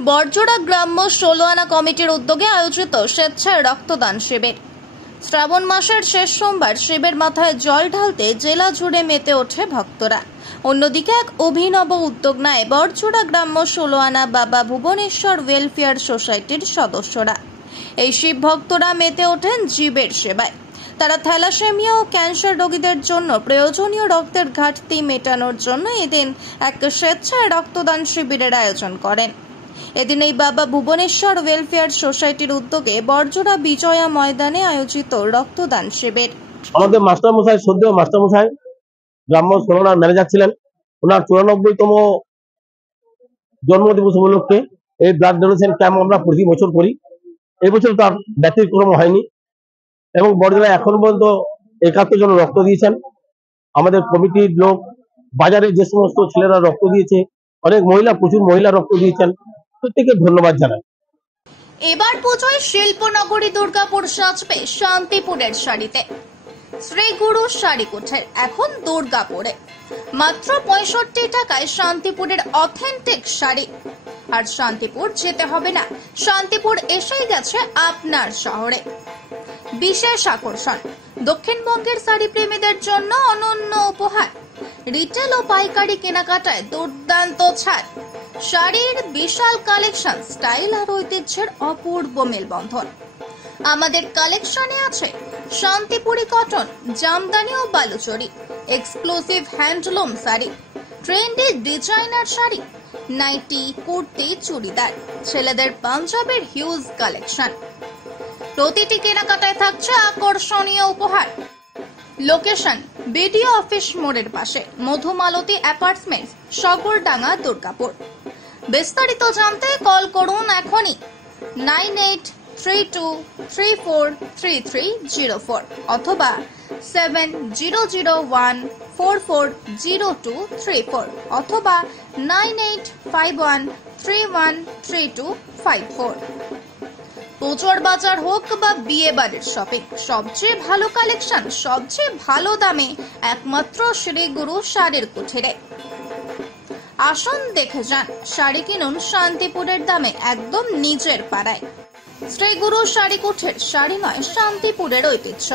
বড়জোড়া গ্রাম্য 16 আনা কমিটির উদ্যোগে আয়োজিত স্বেচ্ছায় রক্তদান শিবির। শ্রাবণ মাসের শেষ সোমবার শিবের মাথায় জল ঢালতে জেলা জুড়ে মেতে ওঠে ভক্তরা। অন্যদিকে এক অভিনব উদ্যোগ নেয় বড়জোড়া গ্রাম্য 16 আনা বাবা ভুবনেশ্বর ওয়েলফেয়ার সোসাইটির সদস্যরা। এই শিব ভক্তরা মেতে ওঠেন জীবের সেবায়। তারা থ্যালাসেমিয়া ও ক্যান্সার রোগীদের জন্য প্রয়োজনীয় রক্তের ঘাটতি মেটানোর জন্য এদিন এক স্বেচ্ছায় রক্তদান শিবিরের আয়োজন করেন। এদিন এই বাবা ভুবনেশ্বর ওয়েলফেয়ার সোসাইটির উদ্যোগে বড়জোড়া বিজয়া ময়দানে আয়োজিত রক্তদান শিবির। আমাদের মাস্টারমশাই শ্রদ্ধেয় মাস্টারমশাই গ্রাম্য 16 আনার ম্যানেজার ছিলেন। ওনার 94তম জন্মদিবস উপলক্ষে এই ব্লাড ডোনেশন ক্যাম্প আমরা প্রতি বছর করি। এই বছর তার ব্যতিক্রম হয়নি এবং বড়জোড়ায় এখন পর্যন্ত 71 জন রক্ত দিয়েছেন। আমাদের কমিটির লোক, বাজারে যে সমস্ত ছেলেরা রক্ত দিয়েছে, অনেক মহিলা, প্রচুর মহিলা রক্ত দিয়েছেন, প্রত্যেককে ধন্যবাদ জানাই। এবার পুজোয় শিল্পনগরী দুর্গাপুর সাজবে শান্তিপুরের শাড়িতে। শ্রীগুরু শাড়ি কোঠের এখন দুর্গাপুরে মাত্র 65 টাকায় শান্তিপুরের অথেন্টিক শাড়ি। আর শান্তিপুর যেতে হবে না, শান্তিপুর এসেই গেছে আপনার শহরে। বিশেষ আকর্ষণ, দক্ষিণবঙ্গের শাড়ি প্রেমীদের জন্য অনন্য উপহার, রিটেল ও পাইকারি কেনাকাটায় দুর্দান্ত ছাড়, শাড়ির বিশাল কালেকশন, স্টাইল আর ঐতিহ্যের অপূর্ব মেলবন্ধন। আমাদের কালেকশনে আছে শান্তিপুরি কটন, জামদানি ও Baluchari, exclusive handloom sari, trendy designer sari, nightie, kurti, churidar, ছেলেদের পাঞ্জাবের হিউজ কালেকশন। প্রতিটি কেনাকাটায় থাকছে আকর্ষণীয় উপহার। লোকেশন বিডিও অফিস মোড়ের পাশে, মধুমালতী অ্যাপার্টমেন্টস, সগরডাঙ্গা, দুর্গাপুর। বিস্তারিত জানতে কল করুন এখনই 9832343304 অথবা 7001440234 অথবা 9851313254। পুজোর বাজার হোক বা বিয়ে বাড়ির শপিং, সবচেয়ে ভালো কালেকশন, সবচেয়ে ভালো দামে একমাত্র শ্রীগুরু শাড়ির কুঠিরে। আসুন দেখে যান, শাড়ি কিনুন শান্তিপুরের দামে, একদম নিজের পাড়ায়। শ্রীগুরু শাড়ি কুঠির, শাড়ি নয় শান্তিপুরের ঐতিহ্য।